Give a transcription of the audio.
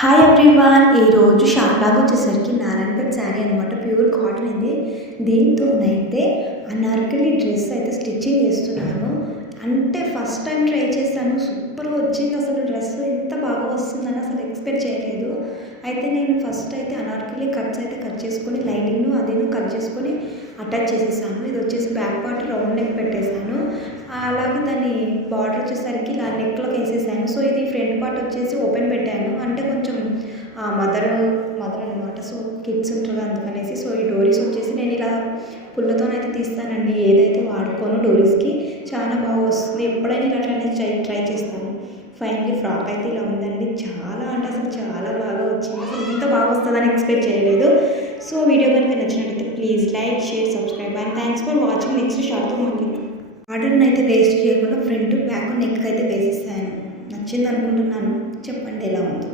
Hi everyone, ఈరోజు షాప్లాగా వచ్చేసరికి నారాయణపేట శారీ అనమాట. ప్యూర్ కాటన్ ఇది. దీంతోనైతే అనార్కలి డ్రెస్ అయితే స్టిచ్చింగ్ చేస్తున్నాను. అంటే ఫస్ట్ టైం ట్రై చేశాను, సూపర్గా వచ్చింది. అసలు డ్రెస్ ఎంత బాగా వస్తుందని అసలు ఎక్స్పెక్ట్ చేయలేదు. అయితే నేను ఫస్ట్ అయితే అనార్కలి కట్స్ అయితే కట్ చేసుకొని లైనింగ్ను అదేను కట్ చేసుకొని అటాచ్ చేసేసాను. ఇది వచ్చేసి బ్యాక్ పార్ట్ రౌండ్ నెక్ పెట్టేశాను. అలాగే దాన్ని బార్డర్ వచ్చేసరికి ఇలా నెక్లోకి వేసేసాను. సో ఇది ఫ్రంట్ పార్ట్ వచ్చేసి ఓపెన్ పెట్టాను, అంటే కొంచెం మదర్ అనమాట. సో కిడ్స్ ఉంటారు అందుకనేసి. సో ఈ డోరీస్ వచ్చేసి నేను ఇలా పుల్లతోనైతే తీస్తానండి, ఏదైతే వాడుకోను. డోరీస్కి చాలా బాగా వస్తుంది. ఎప్పుడైనా ఇలా ట్రై చేస్తాను. ఫైనలీ ఫ్రాక్ అయితే ఇలా ఉందండి. చాలా అంటే అసలు చాలా బాగా వచ్చింది. అసలు ఇంత బాగా వస్తుందని ఎక్స్పెక్ట్ చేయలేదు. సో వీడియో కనుక నచ్చినట్లయితే please like, share, subscribe and thanks for watching. Next షార్ట్తో మళ్ళీ ఆర్డర్ని అయితే వేస్ట్ చేయకుండా ఫ్రంట్ బ్యాక్ నెక్ అయితే వేసేసాను. నచ్చింది అనుకుంటున్నాను. చెప్పండి ఎలా ఉందో.